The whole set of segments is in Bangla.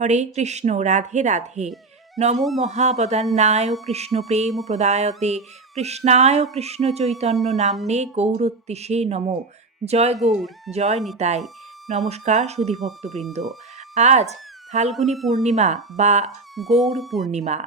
হরে কৃষ্ণ, রাধে রাধে। নমো মহাবদান্যায় কৃষ্ণ প্রেম প্রদায়তে কৃষ্ণায় কৃষ্ণ চৈতন্য নাম্নে গৌরোত্তিষে নমো। জয় গৌর, জয় নিতাই। নমস্কার সুধীভক্তবৃন্দ। আজ ফাল্গুনী পূর্ণিমা বা গৌর পূর্ণিমা।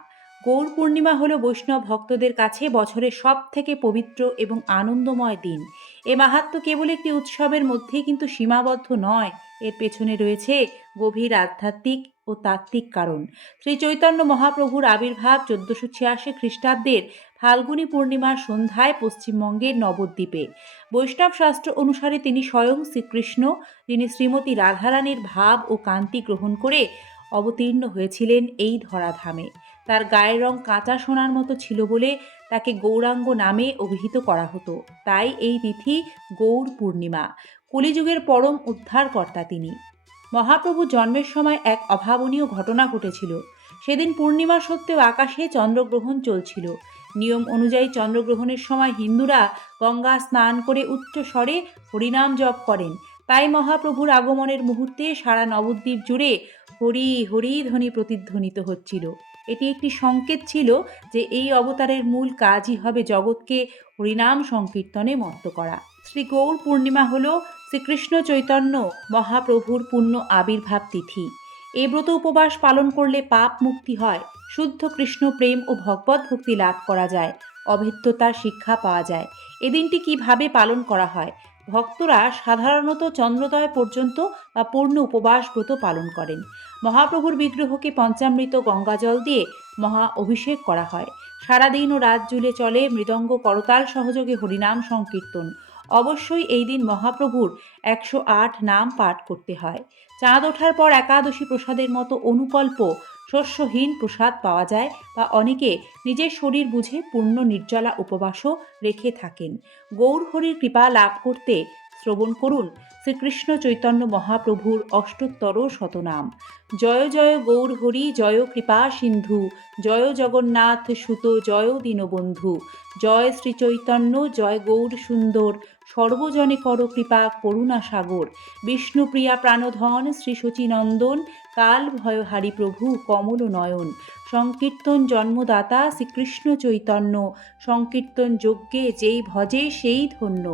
গৌর পূর্ণিমা হল বৈষ্ণব ভক্তদের কাছে বছরের সব থেকে পবিত্র এবং আনন্দময় দিন। এ মাহাত্ম্য কেবল একটি উৎসবের মধ্যেই কিন্তু সীমাবদ্ধ নয়, এর পেছনে রয়েছে গভীর আধ্যাত্মিক ও তাত্ত্বিক কারণ। শ্রী চৈতন্য মহাপ্রভুর আবির্ভাব 1486 খ্রিস্টাব্দের ফাল্গুনী পূর্ণিমার সন্ধ্যায় পশ্চিমবঙ্গের নবদ্বীপে। বৈষ্ণব শাস্ত্র অনুসারে তিনি স্বয়ং শ্রীকৃষ্ণ, যিনি শ্রীমতী রাধারানীর ভাব ও কান্তি গ্রহণ করে অবতীর্ণ হয়েছিলেন এই ধরাধামে। তার গায়ের রং কাঁচা সোনার মতো ছিল বলে তাকে গৌরাঙ্গ নামে অভিহিত করা হতো। তাই এই তিথি গৌর পূর্ণিমা। কলিযুগের পরম উদ্ধারকর্তা তিনি। মহাপ্রভু জন্মের সময় এক অভাবনীয় ঘটনা ঘটেছিল। সেদিন পূর্ণিমা সত্ত্বেও আকাশে চন্দ্রগ্রহণ চলছিল। নিয়ম অনুযায়ী চন্দ্রগ্রহণের সময় হিন্দুরা গঙ্গা স্নান করে উচ্চ স্বরে হরিনাম জপ করেন। তাই মহাপ্রভুর আগমনের মুহূর্তে সারা নবদ্বীপ জুড়ে হরি হরি ধ্বনি প্রতিধ্বনিত হচ্ছিল। এটি একটি সংকেত ছিল যে এই অবতারের মূল কাজই হবে জগৎকে হরিনাম সংকীর্তনে মত্ত করা। শ্রী গৌর পূর্ণিমা হল শ্রীকৃষ্ণ চৈতন্য মহাপ্রভুর পূর্ণ আবির্ভাব তিথি। এই ব্রত উপবাস পালন করলে পাপ মুক্তি হয়, শুদ্ধ কৃষ্ণ প্রেম ও ভগবত ভক্তি লাভ করা যায়, অভেদ্যতার শিক্ষা পাওয়া যায়। এ দিনটি কীভাবে পালন করা হয়? ভক্তরা সাধারণত চন্দ্রোদয় পর্যন্ত বা পূর্ণ উপবাস ব্রত পালন করেন। মহাপ্রভুর বিগ্রহকে পঞ্চামৃত গঙ্গাজল দিয়ে মহা অভিষেক করা হয়। সারাদিন ও রাত জুড়ে চলে মৃদঙ্গ করতাল সহযোগে হরিনাম সংকীর্তন। অবশ্যই এই দিন মহাপ্রভুর 108 নাম পাঠ করতে হয়। চাঁদ ওঠার পর একাদশী প্রসাদের মতো অনুকল্প শস্যহীন প্রসাদ পাওয়া যায়, বা অনেকে নিজের শরীর বুঝে পূর্ণ নির্জলা উপবাসও রেখে থাকেন। গৌর হরির কৃপা লাভ করতে শ্রবণ করুন শ্রীকৃষ্ণ চৈতন্য মহাপ্রভুর অষ্টোত্তর শতনাম। জয় জয় গৌর হরি, জয় কৃপা সিন্ধু, জয় জগন্নাথ সুত, জয় দীনবন্ধু। জয় শ্রী চৈতন্য, জয় গৌর সুন্দর, সর্বজনে কর কৃপা করুণা সাগর। বিষ্ণুপ্রিয়া প্রাণধন শ্রী শচীনন্দন, কাল ভয়হারী প্রভু কমল নয়ন। সংকীর্তন জন্মদাতা শ্রীকৃষ্ণ চৈতন্য, সংকীর্তন যজ্ঞে যেই ভজে সেই ধন্য।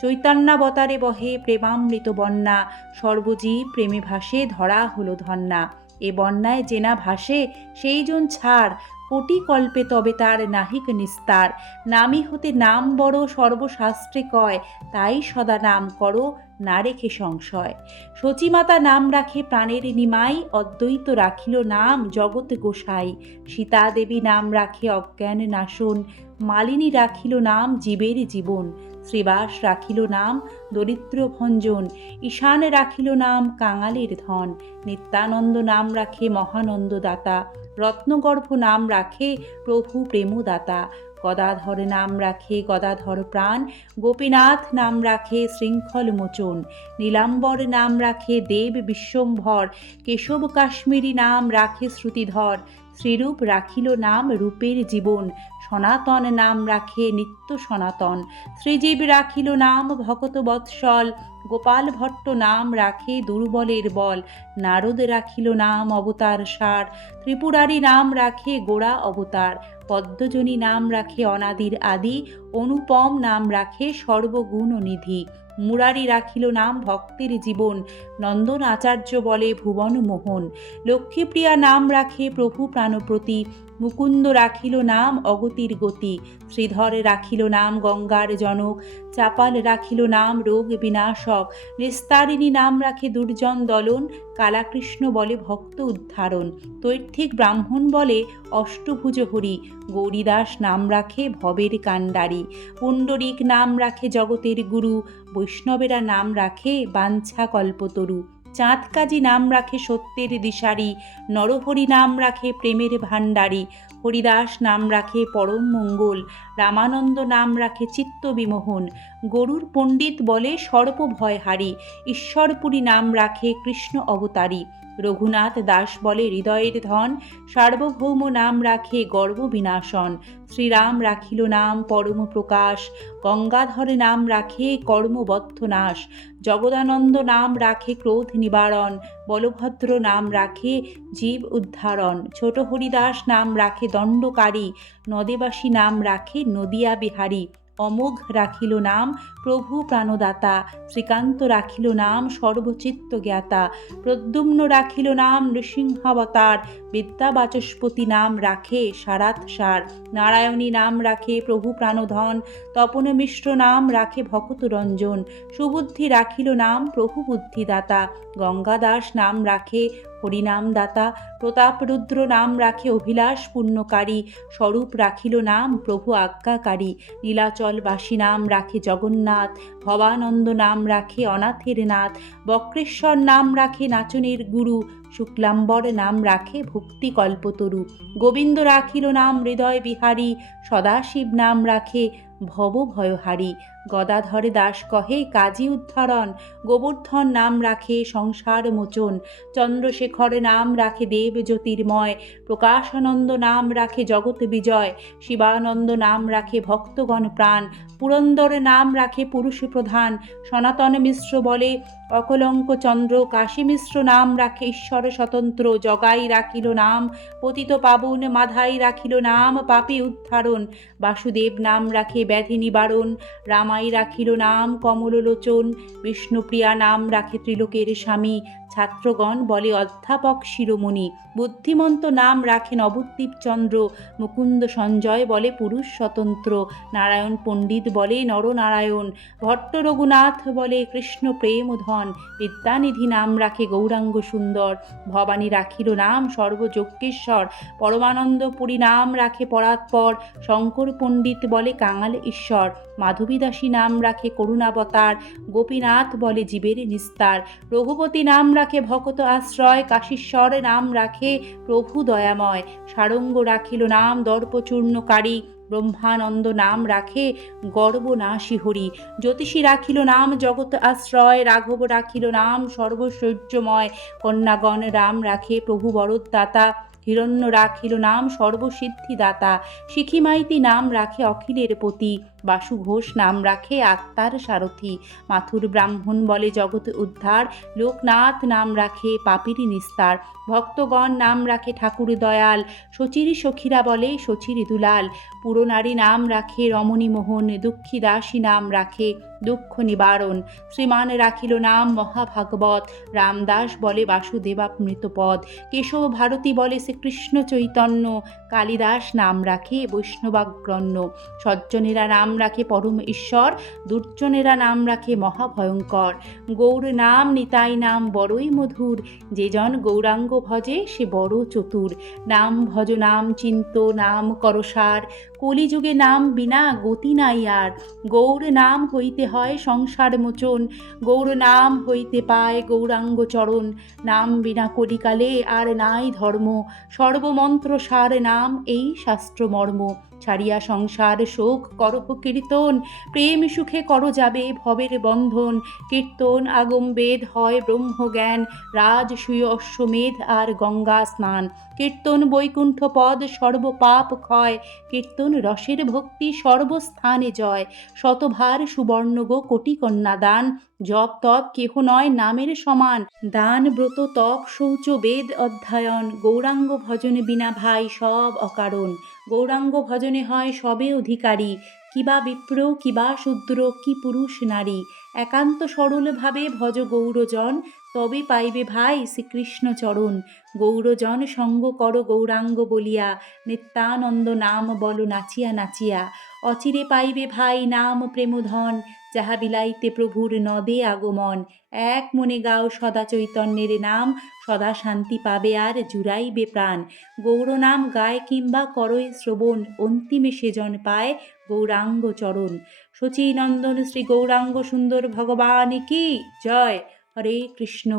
চৈতন্যাবতারে বহে প্রেমামৃত বন্যা, সর্বজীব প্রেমে ভাসে ধরা হলো ধন্যা। এ বন্যায় জেনা ভাসে সেই জন ছাড়, কোটি কল্পে তবে তার নাহিক নিস্তার। নামি হতে নাম বড় সর্বশাস্ত্রে কয়, তাই সদা নাম করো না রেখে সংশয়। সচিমাতা নাম রাখে প্রাণের নিমাই, অদ্বৈত রাখিল নাম জগৎ গোসাই। সীতা দেবী নাম রাখে অজ্ঞান নাশন, মালিনী রাখিল নাম জীবের জীবন। শ্রীবাস রাখিল নাম দরিদ্র ভঞ্জন, ঈশান রাখিল নাম কাঙালের ধন। নিত্যানন্দ নাম রাখে মহানন্দ দাতা, রত্নগর্ভ নাম রাখে প্রভু প্রেমদাতা। গদাধর নাম রাখে গদাধর প্রাণ, গোপীনাথ নাম রাখে শৃঙ্খল মোচন। নীলাম্বর নাম রাখে দেব বিশ্বম্ভর, কেশব কাশ্মীরি নাম রাখে শ্রুতিধর। শ্রীরূপ রাখিল নাম রূপের জীবন, সনাতন নাম রাখে নিত্য সনাতন। শ্রীজীব রাখিল নাম ভকত বৎসল, গোপাল ভট্ট নাম রাখে দুর্বলের বল। নারদ রাখিল নাম অবতার সার, ত্রিপুরারি নাম রাখে গোড়া অবতার। পদ্মজনী নাম রাখে অনাদির আদি, অনুপম নাম রাখে সর্বগুণ নিধি। মুরারি রাখিল নাম ভক্তের জীবন, নন্দন আচার্য বলে ভুবন মোহন। লক্ষ্মীপ্রিয়া নাম রাখে প্রভু প্রাণপ্রতি, মুকুন্দ রাখিল নাম অগতির গতি। শ্রীধর রাখিল নাম গঙ্গার জনক, চাপাল রাখিল নাম রোগ বিনাশক। নিস্তারিণী নাম রাখে দুর্জন দলন, কালাকৃষ্ণ বলে ভক্ত উদ্ধারণ। তৈর্থিক ব্রাহ্মণ বলে অষ্টভুজ হরি, গৌরীদাস নাম রাখে ভবের কাণ্ডারি। পুণ্ডরিক নাম রাখে জগতের গুরু, বৈষ্ণবেরা নাম রাখে বাঞ্ছা কল্পতরু। চাঁদকাজি নাম রাখে সত্যের দিশারি, নরহরি নাম রাখে প্রেমের ভাণ্ডারী। হরিদাস নাম রাখে পরম মঙ্গল, রামানন্দ নাম রাখে চিত্ত বিমোহন। গরুর পণ্ডিত বলে সর্প ভয়হারী, ঈশ্বরপুরী নাম রাখে কৃষ্ণ অবতারী। রঘুনাথ দাস বলে হৃদয়ের ধন, সার্বভৌম নাম রাখে গর্ব বিনাশন। শ্রীরাম রাখিল নাম পরম প্রকাশ, গঙ্গাধর নাম রাখে কর্মবদ্ধ নাশ। জগদানন্দ নাম রাখে ক্রোধ নিবারণ, বলভদ্র নাম রাখে জীব উদ্ধারণ। ছোট হরিদাস নাম রাখে দণ্ডকারী, নদেবাসী নাম রাখে নদিয়া বিহারী। অমোঘ রাখিল নাম প্রভু প্রাণদাতা, শ্রীকান্ত রাখিল নাম সর্বচিত্ত জ্ঞাতা। প্রদ্যুম্ন রাখিল নাম নৃসিংহাবতার, বিদ্যাবাচস্পতি নাম রাখে সারাথ সার। নারায়ণী নাম রাখে প্রভু প্রাণধন, তপন মিশ্র নাম রাখে ভকত রঞ্জন। সুবুদ্ধি রাখিল নাম প্রভু বুদ্ধিদাতা, গঙ্গাদাস নাম রাখে হরিনাম দাতা। প্রতাপরুদ্র নাম রাখে অভিলাষ পুণ্যকারী, স্বরূপ রাখিল নাম প্রভু আজ্ঞাকারী। নীলাচলবাসী নাম রাখে জগন্নাথ, ভবানন্দ নাম রাখে অনাথের নাথ। বক্রেশ্বর নাম রাখে নাচনের গুরু, শুক্লাম্বর নাম রাখে ভক্তি কল্পতরু। গোবিন্দ রাখিল নাম হৃদয় বিহারী, সদাশিব নাম রাখে ভব ভয়হারী। গদাধর দাস কহে কাজী উদ্ধারণ, গোবর্ধন নাম রাখে সংসার মোচন। চন্দ্রশেখর নাম রাখে দেব জ্যোতির্ময়, প্রকাশানন্দ নাম রাখে জগৎ বিজয়। শিবানন্দ নাম রাখে ভক্তগণ প্রাণ, পুরন্দর নাম রাখে পুরুষ প্রধান। সনাতন মিশ্র বলে অকলঙ্ক চন্দ্র, কাশী মিশ্র নাম রাখে ঈশ্বর স্বতন্ত্র। জগাই রাখিল নাম পতিত পাবন, মাধাই রাখিল নাম পাপী উদ্ধারণ। বাসুদেব নাম রাখে ব্যাধি নিবারণ, রামাই রাখিল নাম কমললোচন। বিষ্ণুপ্রিয়া নাম রাখে ত্রিলোকের স্বামী, ছাত্রগণ বলে অধ্যাপক শিরোমণি। বুদ্ধিমন্ত নাম রাখে নবদ্বীপ চন্দ্র, মুকুন্দ সঞ্জয় বলে পুরুষ স্বতন্ত্র। নারায়ণ পণ্ডিত বলে নরনারায়ণ, ভট্ট রঘুনাথ বলে কৃষ্ণ প্রেমধন। বিদ্যানিধি নাম রাখে গৌরাঙ্গ সুন্দর, ভবানী রাখিল নাম সর্বযজ্ঞেশ্বর। পরমানন্দপুরী নাম রাখে পরাৎপর, শঙ্কর পণ্ডিত বলে কাঙাল ঈশ্বর। মাধবীদাসী নাম রাখে করুণাবতার, গোপীনাথ বলে জীবের নিস্তার। রঘুপতি নাম রাখে ভকত আশ্রয়, কাশীশ্বর নাম রাখে প্রভু দয়াময়। সারঙ্গ রাখিল নাম দর্পচূর্ণকারী, ব্রহ্মানন্দ নাম রাখে গর্বনাশী হরি। জ্যোতিষী রাখিল নাম জগৎ আশ্রয়, রাঘব রাখিল নাম সর্বশৌর্যময়। কন্যাগণ রাম রাখে প্রভু বরদাতা, হিরণ্য রাখিল নাম সর্বসিদ্ধিদাতা। শিখি মাইতি নাম রাখে অখিলের পতি, বাসু ঘোষ নাম রাখে আত্মার সারথি। মাথুর ব্রাহ্মণ বলে জগৎ উদ্ধার, লোকনাথ নাম রাখে পাপির নিস্তার। ভক্তগণ নাম রাখে ঠাকুর দয়াল, শচীর সখীরা বলে শচীর দুলাল। পুরনারী নাম রাখে রমণী মোহন, দুঃখী দাসী নাম রাখে দুঃখ নিবারণ। শ্রীমান রাখিল নাম মহাভাগবত, রামদাস বলে বাসুদেবামৃতপদ। কেশব ভারতী বলে শ্রীকৃষ্ণ চৈতন্য, কালিদাস নাম রাখে বৈষ্ণবাগ্রণ্য। সজ্জনেরা নাম রাখে পরম ঈশ্বর, দুর্জনেরা নাম রাখে মহাভয়ঙ্কর। গৌর নাম নিতাই নাম বড়ই মধুর, যে জন গৌরাঙ্গ ভজে সে বড় চতুর। নাম ভজ নাম চিন্ত নাম করসার, কলিযুগে নাম বিনা গতি নাই আর। গৌর নাম হইতে হয় সংসার মোচন, গৌর নাম হইতে পায় গৌরাঙ্গ চরণ। নাম বিনা কলিকালে আর নাই ধর্ম, সর্বমন্ত্র সার নাম এই শাস্ত্র মর্ম। ছাড়িয়া সংসার শোক করহ কীর্তন, প্রেম সুখে কর যাবে ভবের বন্ধন। কীর্তন আগম বেদ হয় ব্রহ্মজ্ঞান, রাজসূয় অশ্বমেধ আর গঙ্গা স্নান। কীর্তন বৈকুণ্ঠ পদ সর্বপাপ ক্ষয়, কীর্তন রসের ভক্তি সর্বস্থানে জয়। শতভার সুবর্ণ গো কোটি কন্যা দান, জপ তপ কেহ নয় নামের সমান। দান ব্রত তপ শৌচ বেদ অধ্যয়ন, গৌরাঙ্গ ভজনে বিনা ভাই সব অকারণ। গৌরাঙ্গ ভজনে হয় সবে অধিকারী, কিবা বিপ্র কিবা শূদ্র কি পুরুষ নারী। একান্ত সরলভাবে ভজ গৌরজন, তবে পাইবে ভাই শ্রীকৃষ্ণ চরণ। গৌরজন সঙ্গ কর গৌরাঙ্গ বলিয়া, নিত্যানন্দ নাম বল নাচিয়া নাচিয়া। অচিরে পাইবে ভাই নাম প্রেমধন, যাহা বিলাইতে প্রভুর নদে আগমন। এক মনে গাও সদা চৈতন্যের নাম, সদা শান্তি পাবে আর জুড়াইবে প্রাণ। গৌর নাম গায় কিংবা করয় শ্রবণ, অন্তিমে সেজন পায় গৌরাঙ্গ চরণ। শচীনন্দন শ্রী গৌরাঙ্গ সুন্দর ভগবান কি জয়। হরে কৃষ্ণ,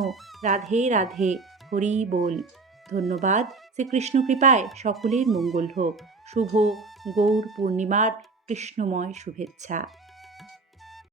রাধে রাধে, হরি বল। ধন্যবাদ। শ্রীকৃষ্ণ কৃপায় সকলের মঙ্গল হোক। শুভ গৌর পূর্ণিমার কৃষ্ণময় শুভেচ্ছা।